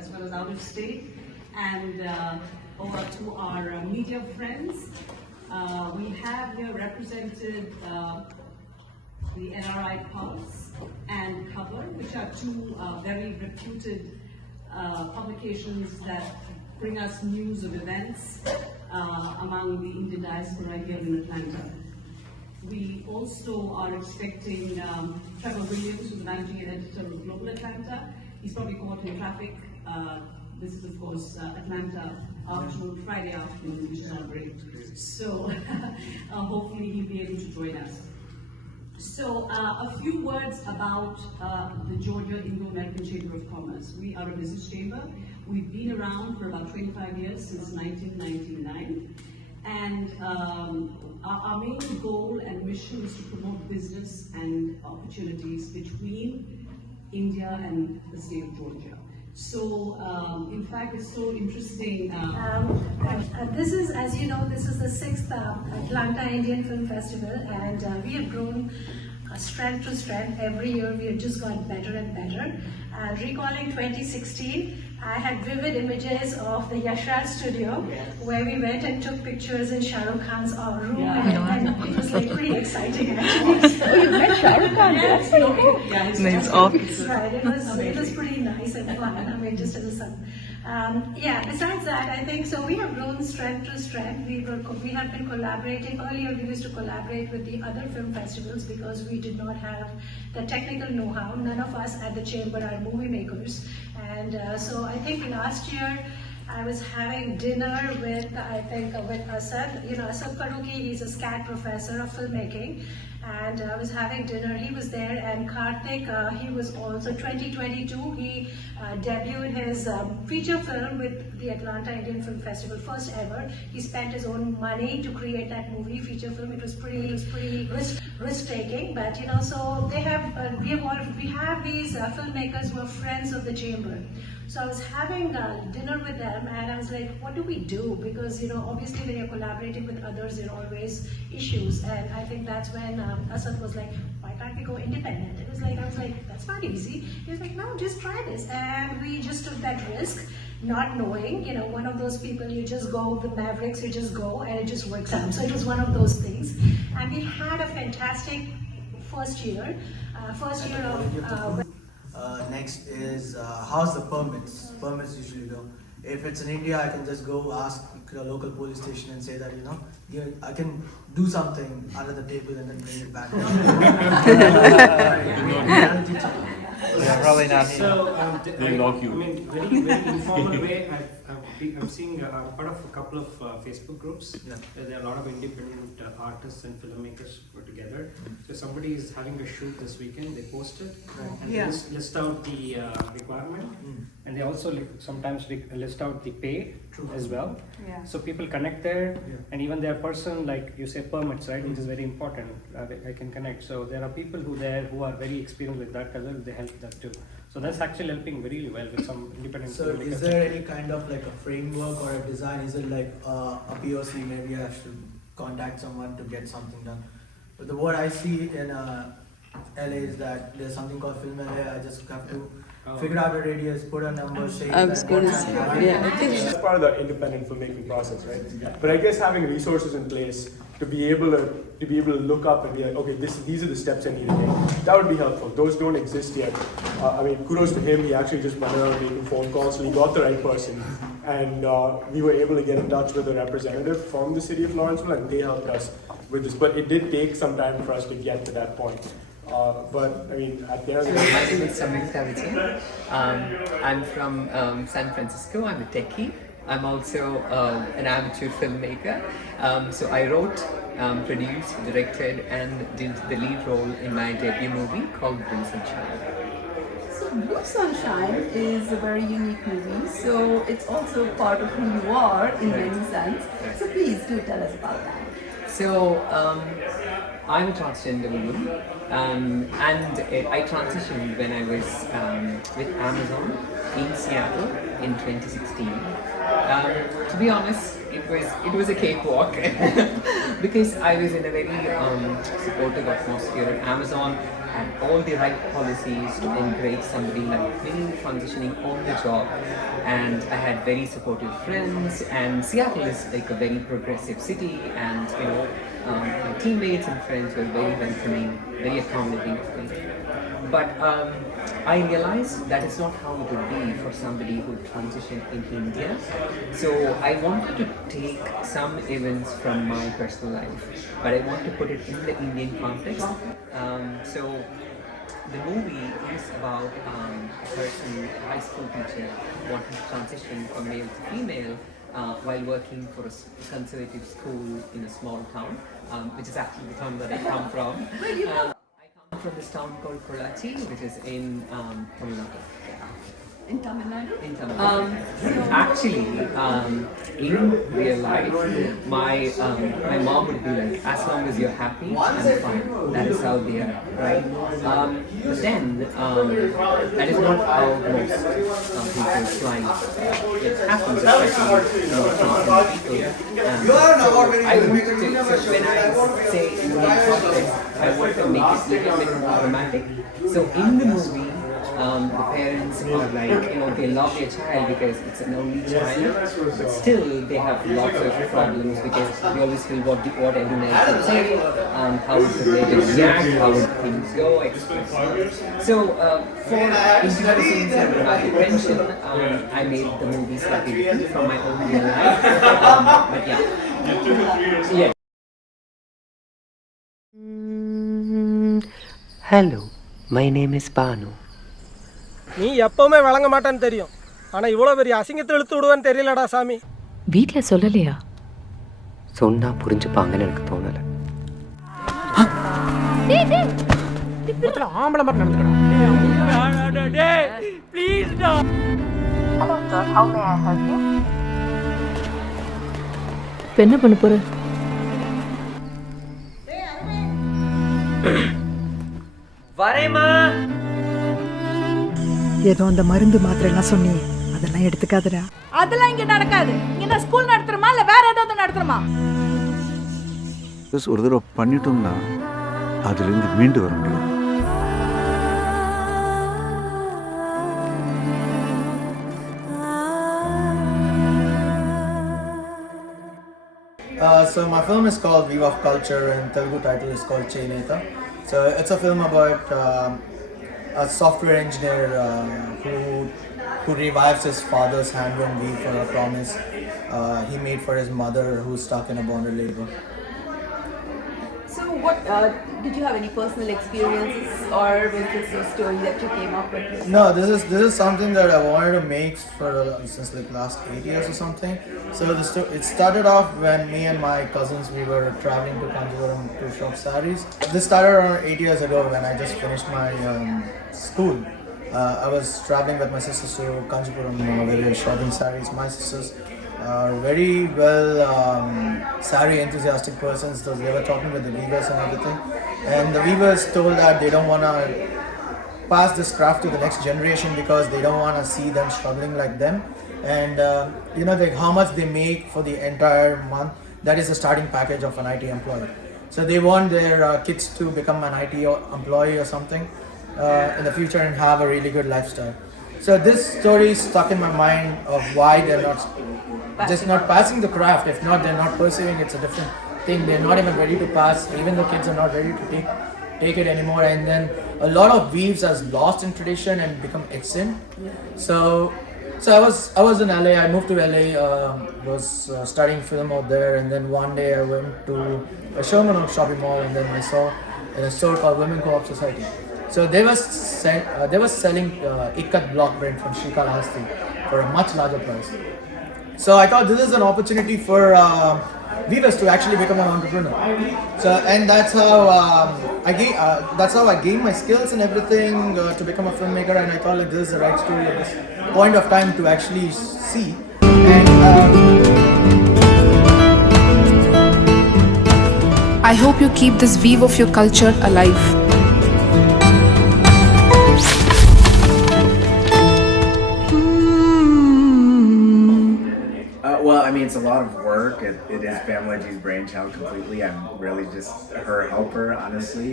as well as out of state, and over to our media friends. We have here represented the NRI Pulse and Cover, which are two very reputed publications that bring us news of events among the Indian diaspora here in Atlanta. We also are expecting Trevor Williams, who's the managing editor of Global Atlanta. He's probably caught in traffic. This is, of course, Atlanta afternoon, Friday afternoon, which is our break. So hopefully he'll be able to join us. So a few words about the Georgia Indo-American Chamber of Commerce. We are a business chamber. We've been around for about 25 years, since 1999. And our main goal and mission is to promote business and opportunities between India and the state of Georgia. So, in fact, it's so interesting. This is, as you know, this is the 6th Atlanta Indian Film Festival, and we have grown strength to strength. Every year we have just got better and better. Recalling 2016, I had vivid images of the Yashraj studio, where we went and took pictures in Shah Rukh Khan's room, and it was like pretty exciting actually. Oh, you met Shah Rukh Khan? Yes, Nice office. right. It was pretty nice and fun. I mean, just as a son. Besides that, I think so. We have grown strength to strength. We have been collaborating. Earlier, we used to collaborate with the other film festivals because we did not have the technical know-how. None of us at the chamber are movie makers, and so I think last year I was having dinner with with Asad. You know, Asad Faruqi. He's a SCAD professor of filmmaking. And I was having dinner, he was there, and Karthik, he was also 2022, he debuted his feature film with the Atlanta Indian Film Festival, first ever. He spent his own money to create that movie, feature film. It was pretty risk-taking, but you know, so they have, we have these filmmakers who are friends of the chamber. So I was having dinner with them, and I was like, what do we do? Because, you know, obviously when you're collaborating with others, there are always issues. And I think that's when Asad was like, why can't we go independent? I was like, that's not easy. He was like, no, just try this. And we just took that risk, not knowing, you know, one of those people, you just go with Mavericks, you just go, and it just works out. So it was one of those things. And we had a fantastic first year of... Next is how's the permits? Permits usually go. If it's in India, I can just go ask the local police station and say that, you know, I can do something under the table and then bring it back. Yeah, probably not. So, They lock you. I mean, very informal way. I'm seeing part of a couple of Facebook groups. Yeah. Where there are a lot of independent artists and filmmakers put together. So somebody is having a shoot this weekend. They post it and they list out the requirement, and they also sometimes list out the pay as well. Yeah. So people connect there, and even their person, like you say, permits, right, which is very important. I can connect. So there are people who are very experienced with that as well. They help that too. So that's actually helping very well with some independent. So is there any kind of like a framework or a design? Is it like a POC? Maybe I have to contact someone to get something done. But what I see in LA is that there's something called Film LA. I just have to figure out a radius, put a number, say I was going to say, That's part of the independent filmmaking process, right? But I guess having resources in place to be able to look up and be like, okay, these are the steps I need to take. That would be helpful. Those don't exist yet. I mean, kudos to him. He actually just went around making phone calls, so he got the right person, and we were able to get in touch with a representative from the city of Lawrenceville, and they helped us with this. But it did take some time for us to get to that point. But I mean, at the end of the day, my name is Sankranti. I'm from San Francisco. I'm a techie. I'm also an amateur filmmaker. So I wrote, produced, directed, and did the lead role in my debut movie called Blue Sunshine. So Blue Sunshine is a very unique movie. So it's also part of who you are in many sense. So please do tell us about that. So I'm a transgender woman, and I transitioned when I was with Amazon in Seattle in 2016. To be honest, it was a cakewalk because I was in a very supportive atmosphere at Amazon. had all the right policies to encourage somebody like me transitioning on the job, and I had very supportive friends, and Seattle is like a very progressive city, and my teammates and friends were very welcoming, very accommodating of me. But I realized that is not how it would be for somebody who transitioned in India. So I wanted to take some events from my personal life, but I want to put it in the Indian context. So the movie is about a person, a high school teacher, wanting to transition from male to female while working for a conservative school in a small town, which is actually the town that I come from. I come from this town called Karachi, which is in Tamil Nadu. In Tamil Nadu? In Tamil Nadu. Actually, in real life, my mom would be like, as long as you're happy, I'm fine. That is how they are, right? But then, that is not how most people's lives it happens, especially from people. I want to, so when I say in the context, I want to make it a little bit more dramatic. So in the movie, the parents are like, they love their child because it's an only child, but still they have lots of problems because they always feel what everyone else would say, how would they react, how would things go, etc. So for introducing some dramatic tension, I made the movie slightly different from my own real life, but yeah. Hello, my name is Banu. நீ எப்பவுமே வழங்க மாட்டான்னு தெரியும், ஆனா இவ்வளவு பெரிய அசிங்கத்தை இழுத்து விடுவான்னு தெரியலடா சாமி. வீட்ல சொல்லலையா? சொன்னா புரிஞ்சுப்பாங்கன்னு எனக்கு தோணல. ஆம்பளை மாதிரி நடந்துக்கடா. டேய் ப்ளீஸ் டா. Hello sir, how may I help you? என்ன பண்ண போற? வரேம்மா. ஏதோ அந்த மருந்து மாத்திரை எல்லாம் சொன்னி அதெல்லாம் எடுத்துக்காதடா. அதெல்லாம் இங்க நடக்காது. இங்க ஸ்கூல் நடத்துறமா இல்ல வேற ஏதாவது நடத்துறமா? ஒரு தடவை பண்ணிட்டோம்னா அதிலிருந்து மீண்டு வர முடியும். So my film is called Weave of Culture, and Telugu title is called Chaineta. So it's a film about a software engineer who revives his father's handloom weave for a promise he made for his mother who's stuck in a bonded labor. So what, did you have any personal experiences or was this a story that you came up with? No, this is something that I wanted to make for since like last 8 years or something. So it started off when me and my cousins, we were traveling to Kanchipuram to shop sarees. This started around 8 years ago when I just finished my school. I was traveling with my sisters to Kanchipuram where we were shopping sarees. My sisters are very well saree enthusiastic persons, so they were talking with the weavers and everything. And the weavers told that they don't want to pass this craft to the next generation because they don't want to see them struggling like them. And how much they make for the entire month, that is the starting package of an IT employee. So they want their kids to become an IT employee or something in the future and have a really good lifestyle. So this story stuck in my mind of why they're not just not passing the craft. If not, they're not pursuing. It's a different thing. They're not even ready to pass. Even the kids are not ready to take it anymore. And then a lot of weaves has lost in tradition and become extinct. So I was in LA. I moved to LA. Was studying film out there. And then one day I went to a Sherman Oaks shopping mall, and then I saw in a store called Women Co-op Society. So they were selling ikat block print from Srikalahasti for a much larger price. So I thought this is an opportunity for weavers to actually become an entrepreneur. So and that's how I gained my skills and everything to become a filmmaker. And I thought like this is the right story at this point of time to actually see. And I hope you keep this weave of your culture alive. Well, I mean, it's a lot of work. It is Pamela G's brainchild completely. I'm really just her helper, honestly.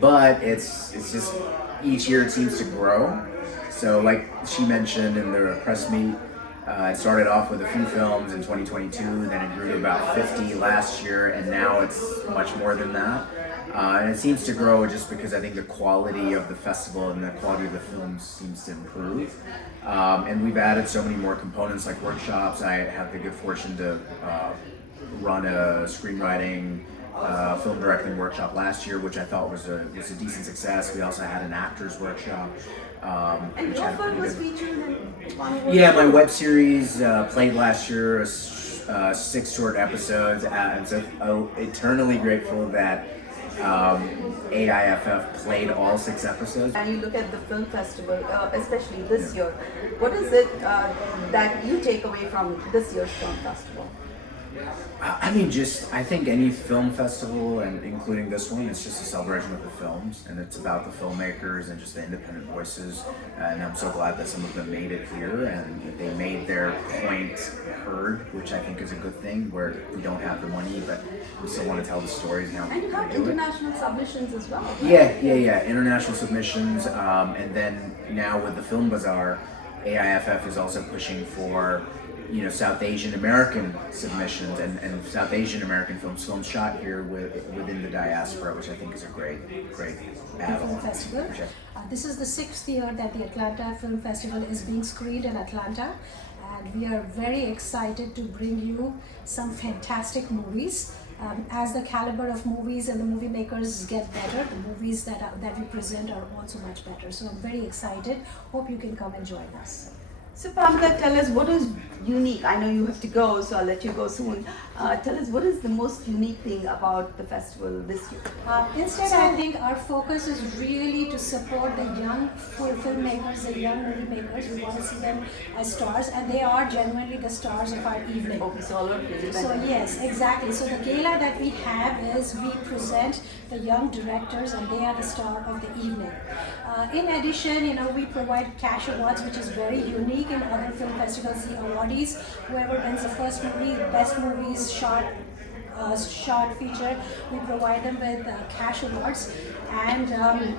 but it's just each year it seems to grow. So like she mentioned in the press meet, it started off with a few films in 2022, then it grew to about 50 last year, and now it's much more than that. And it seems to grow just because I think the quality of the festival and the quality of the films seems to improve. And we've added so many more components like workshops. I had the good fortune to run a screenwriting, film directing workshop last year, which I thought was a decent success. We also had an actors workshop. And which your had a film pretty was good- featured in one of Yeah, my web series played last year, 6 short episodes, and so eternally grateful that AIFF played all 6 episodes. And you look at the film festival, especially this year. What is it that you take away from this year's film festival? I mean, I think any film festival, and including this one, it's just a celebration of the films, and it's about the filmmakers and just the independent voices. And I'm so glad that some of them made it here, and they made their point heard, which I think is a good thing, where we don't have the money, but we still want to tell the stories and how And you we have do it. international submissions as well. Right? Yeah. International submissions, and then now with the Film Bazaar, AIFF is also pushing for, South Asian American submissions and South Asian American films shot here within the diaspora, which I think is a great add-on. Film Festival. This is the 6th year that the Atlanta Film Festival is being screened in Atlanta, and we are very excited to bring you some fantastic movies. As the caliber of movies and the movie makers get better, the movies that we present are also much better. So I'm very excited. Hope you can come and join us. So Pamela, tell us what is unique. I know you have to go, so I'll let you go soon. Tell us what is the most unique thing about the festival this year? Instead, I think our focus is really to support the young filmmakers, the young movie makers. We want to see them as stars, and they are genuinely the stars of our evening. Okay, so all of you. So yes, exactly. So the gala that we have is we present the young directors, and they are the star of the evening. In addition, we provide cash awards, which is very unique in other film festivals. The awardees, whoever wins the first movie, best movies, short feature, we provide them with cash awards, and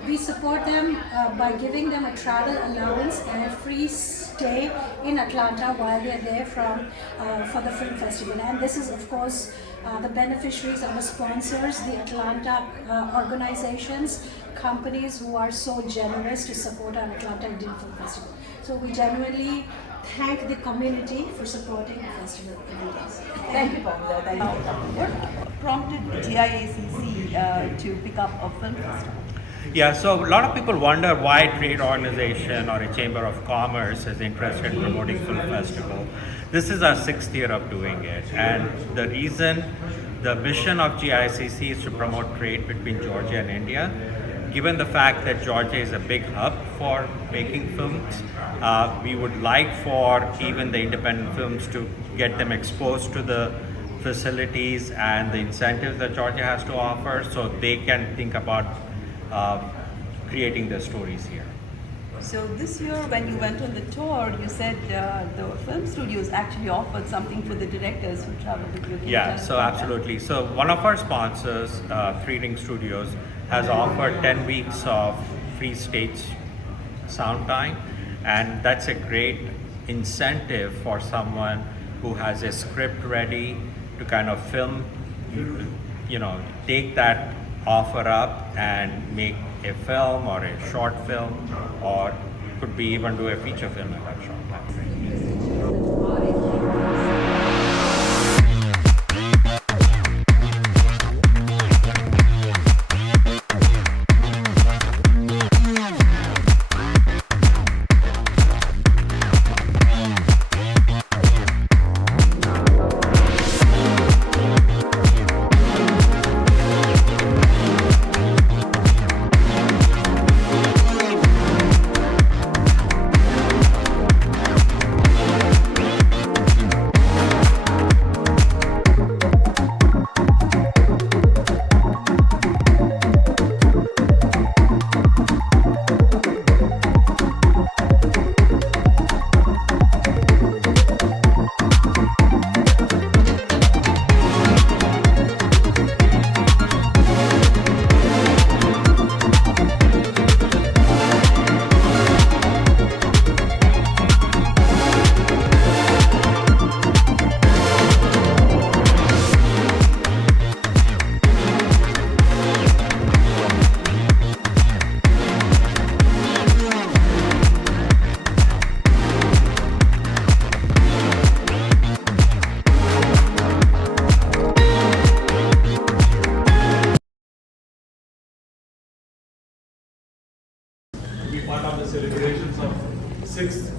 we support them by giving them a travel allowance and free stay in Atlanta while they are there for the film festival. And this is, of course, the beneficiaries are the sponsors, the Atlanta organizations, companies who are so generous to support our Atlanta Indian Film Festival. So we genuinely thank the community for supporting the festival every day. Thank you, Pamela. Thank you. What prompted GIACC to pick up a film festival? Yeah, so a lot of people wonder why a trade organization or a chamber of commerce is interested in promoting film festival. This is our 6th year of doing it, and the mission of GIACC is to promote trade between Georgia and India. Given the fact that Georgia is a big hub for making films, we would like for even the independent films to get them exposed to the facilities and the incentives that Georgia has to offer, so they can think about creating their stories here. So this year when you went on the tour, you said the film studios actually offered something for the directors who traveled with you. Yeah, so absolutely. So one of our sponsors, 3 Ring Studios, has offered 10 weeks of free stage sound time, and that's a great incentive for someone who has a script ready to kind of film, take that offer up and make a film or a short film, or could be even do a feature film in that short time. 6th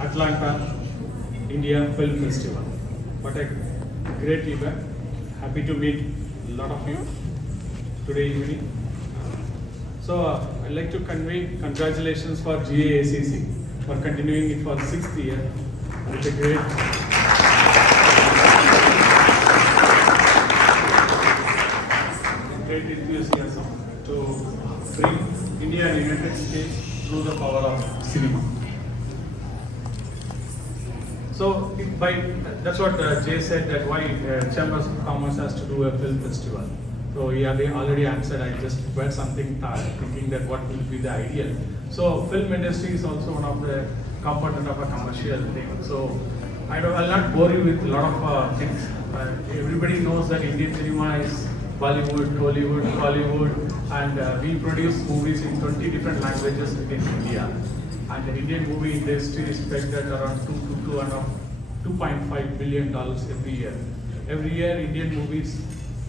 Atlanta India Film Festival. What a great event. Happy to meet a lot of you today evening. So I'd like to convey congratulations for GIACC for continuing it for 6th year. It's a great enthusiasm to bring India and United States through the power of cinema. So that's what Jay said, that why Chambers of Commerce has to do a film festival. So he already answered. I just read something thinking that what will be the ideal. So film industry is also one of the component of a commercial thing. So I'll not bore you with a lot of things. Everybody knows that Indian cinema is Bollywood, Hollywood, Hollywood, and we produce movies in 20 different languages within India. And the Indian movie industry is pegged at around $2.5 billion every year. Every year, Indian movies,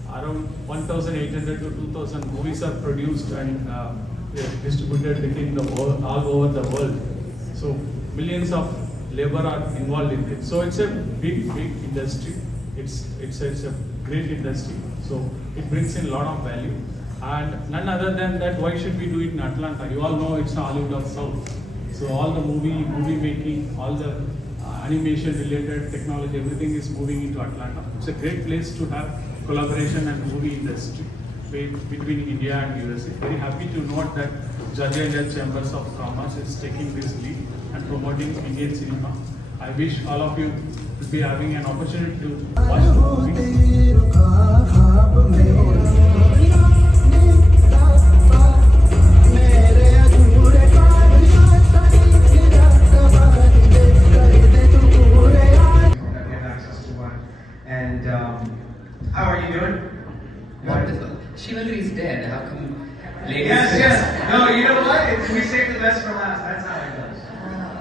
around 1,800 to 2,000 movies are produced and distributed within the world, all over the world. So millions of labor are involved in it. So it's a big industry. It's a great industry. So it brings in a lot of value. And none other than that, why should we do it in Atlanta? You all know it's Hollywood of South. So all the movie making, all the animation related technology, everything is moving into Atlanta. It's a great place to have collaboration and movie industry between India and USA. Very happy to note that Georgia Indian Chambers of Commerce is taking this lead and promoting Indian cinema. I wish all of you will be having an opportunity to watch the movies. And how are you doing? Wonderful. Chivalry is dead. How come ladies? Yes. No, you know what? We saved the best for last. That's how it goes.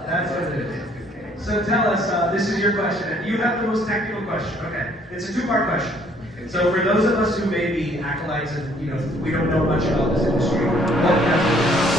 That's what it is. So tell us, this is your question. You have the most technical question. Okay. It's a two-part question. So for those of us who may be acolytes and we don't know much about this industry, what